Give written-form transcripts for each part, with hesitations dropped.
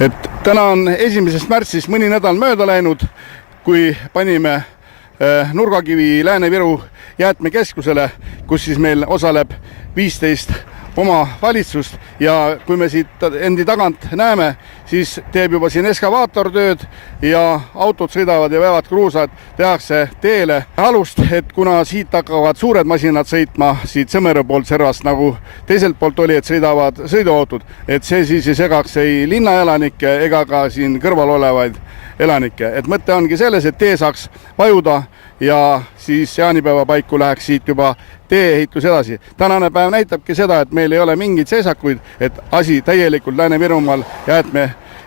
Et täna on 1. märtsist mõni nädal mööda läinud, kui panime Nurgakivi Lääne-Viru jäätmekeskusele, kus siis meil osaleb 15 oma valitsust ja kui me siit endi tagant näeme, siis teeb juba siin eskavaator tööd ja autod sõidavad ja veavad kruusad, tehakse teele alust, et kuna siit hakkavad suured masinad sõitma siit Sõmere poolt servast, nagu teiselt poolt oli, et sõidavad sõiduautod, et see siis ei segaks ei linnaelanikke ega ka siin kõrval olevaid elanikke. Et mõte ongi selles, et tee saaks vajuda ja siis jaanipäeva paiku läheks siit juba tee-ehitus edasi. Tänane päev näitabki seda, et meil ei ole mingeid seisakuid, et asi täielikult Lääne-Virumaal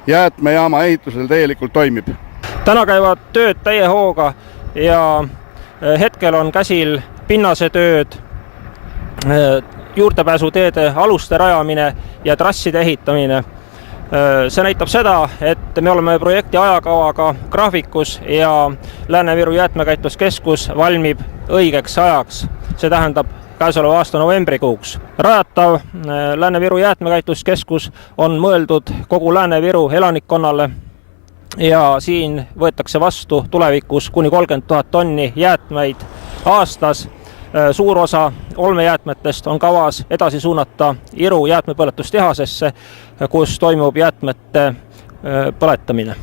jäätmejaama ehitusel täielikult toimib. Täna käivad tööd täie hooga ja hetkel on käsil pinnasetööd, juurdepääsuteede aluste rajamine ja trasside ehitamine. See näitab seda, et me oleme projekti ajakavaga graafikus ja Lääne-Viru jäätmekäitluskeskus valmib õigeks ajaks. See tähendab käesoleva aasta novembrikuuks. Rajatav Lääne-Viru jäätmekäitluskeskus on mõeldud kogu Lääne-Viru elanikkonnale ja siin võetakse vastu tulevikus kuni 30 000 tonni jäätmeid aastas. Suur osa olmejäätmetest on kavas edasi suunata Iru jäätmepõletustehasesse, kus toimub jäätmete põletamine.